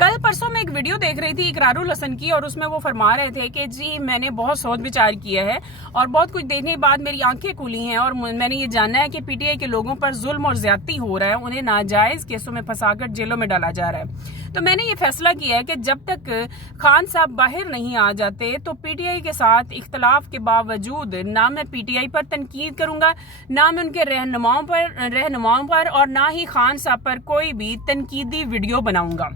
کل پرسوں میں ایک ویڈیو دیکھ رہی تھی اقرارُل حسن کی، اور اس میں وہ فرما رہے تھے کہ جی میں نے بہت سوچ بچار کیا ہے اور بہت کچھ دیکھنے کے بعد میری آنکھیں کھلی ہیں اور میں نے یہ جاننا ہے کہ پی ٹی آئی کے لوگوں پر ظلم اور زیادتی ہو رہا ہے، انہیں ناجائز کیسوں میں پھنسا کر جیلوں میں ڈالا جا رہا ہے۔ تو میں نے یہ فیصلہ کیا ہے کہ جب تک خان صاحب باہر نہیں آ جاتے تو پی ٹی آئی کے ساتھ اختلاف کے باوجود نہ میں پی ٹی آئی پر تنقید کروں گا، نہ میں ان کے رہنماؤں پر اور نہ ہی خان صاحب پر کوئی بھی تنقیدی ویڈیو بناؤں گا۔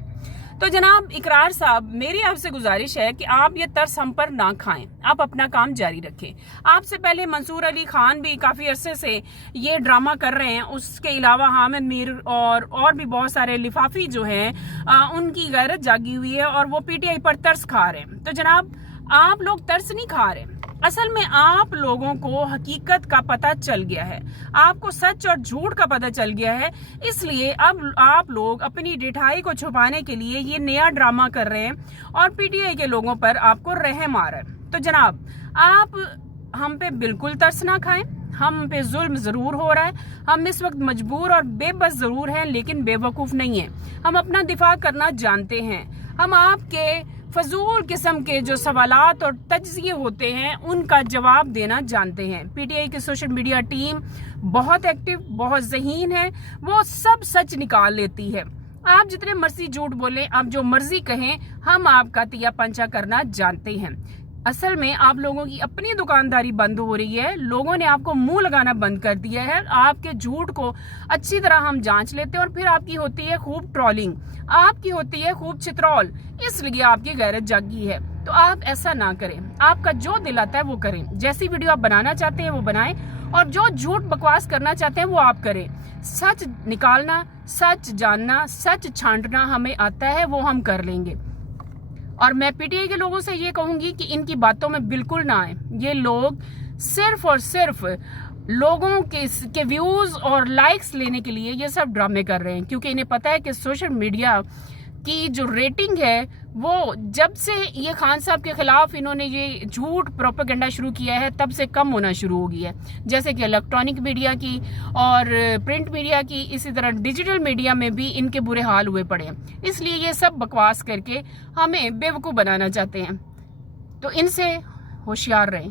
تو جناب اقرار صاحب، میری آپ سے گزارش ہے کہ آپ یہ ترس ہم پر نہ کھائیں، آپ اپنا کام جاری رکھیں۔ آپ سے پہلے منصور علی خان بھی کافی عرصے سے یہ ڈرامہ کر رہے ہیں، اس کے علاوہ حامد میر اور بھی بہت سارے لفافی جو ہیں ان کی غیرت جاگی ہوئی ہے اور وہ پی ٹی آئی پر ترس کھا رہے ہیں۔ تو جناب آپ لوگ ترس نہیں کھا رہے، اصل میں آپ لوگوں کو حقیقت کا پتہ چل گیا ہے، آپ کو سچ اور جھوٹ کا پتہ چل گیا ہے، اس لیے اب آپ لوگ اپنی ڈٹھائی کو چھپانے کے لیے یہ نیا ڈرامہ کر رہے ہیں اور پی ٹی آئی کے لوگوں پر آپ کو رحم آ رہا ہے۔ تو جناب آپ ہم پہ بالکل ترس نہ کھائیں، ہم پہ ظلم ضرور ہو رہا ہے، ہم اس وقت مجبور اور بے بس ضرور ہیں لیکن بے وقوف نہیں ہیں، ہم اپنا دفاع کرنا جانتے ہیں، ہم آپ کے فضول قسم کے جو سوالات اور تجزیے ہوتے ہیں ان کا جواب دینا جانتے ہیں۔ پی ٹی آئی کی سوشل میڈیا ٹیم بہت ایکٹیو، بہت ذہین ہے، وہ سب سچ نکال لیتی ہے۔ آپ جتنے مرضی جھوٹ بولیں، آپ جو مرضی کہیں، ہم آپ کا تیا پنچا کرنا جانتے ہیں۔ اصل میں آپ لوگوں کی اپنی دکانداری بند ہو رہی ہے، لوگوں نے آپ کو منہ لگانا بند کر دیا ہے، آپ کے جھوٹ کو اچھی طرح ہم جانچ لیتے ہیں اور پھر آپ کی ہوتی ہے خوب ٹرولنگ، آپ کی ہوتی ہے خوب چترول، اس لیے آپ کی غیرت جاگی ہے۔ تو آپ ایسا نہ کریں، آپ کا جو دل آتا ہے وہ کریں، جیسی ویڈیو آپ بنانا چاہتے ہیں وہ بنائیں اور جو جھوٹ بکواس کرنا چاہتے ہیں وہ آپ کریں۔ سچ نکالنا، سچ جاننا، سچ چھانٹنا ہمیں آتا ہے، وہ ہم کر لیں گے۔ اور میں پی ٹی آئی کے لوگوں سے یہ کہوں گی کہ ان کی باتوں میں بالکل نہ آئیں، یہ لوگ صرف اور صرف لوگوں کے ویوز اور لائکس لینے کے لیے یہ سب ڈرامے کر رہے ہیں، کیونکہ انہیں پتہ ہے کہ سوشل میڈیا کی جو ریٹنگ ہے وہ جب سے یہ خان صاحب کے خلاف انہوں نے یہ جھوٹ پروپیگنڈا شروع کیا ہے تب سے کم ہونا شروع ہو گئی ہے، جیسے کہ الیکٹرانک میڈیا کی اور پرنٹ میڈیا کی، اسی طرح ڈیجیٹل میڈیا میں بھی ان کے برے حال ہوئے پڑے ہیں، اس لیے یہ سب بکواس کر کے ہمیں بے وقوف بنانا چاہتے ہیں۔ تو ان سے ہوشیار رہیں۔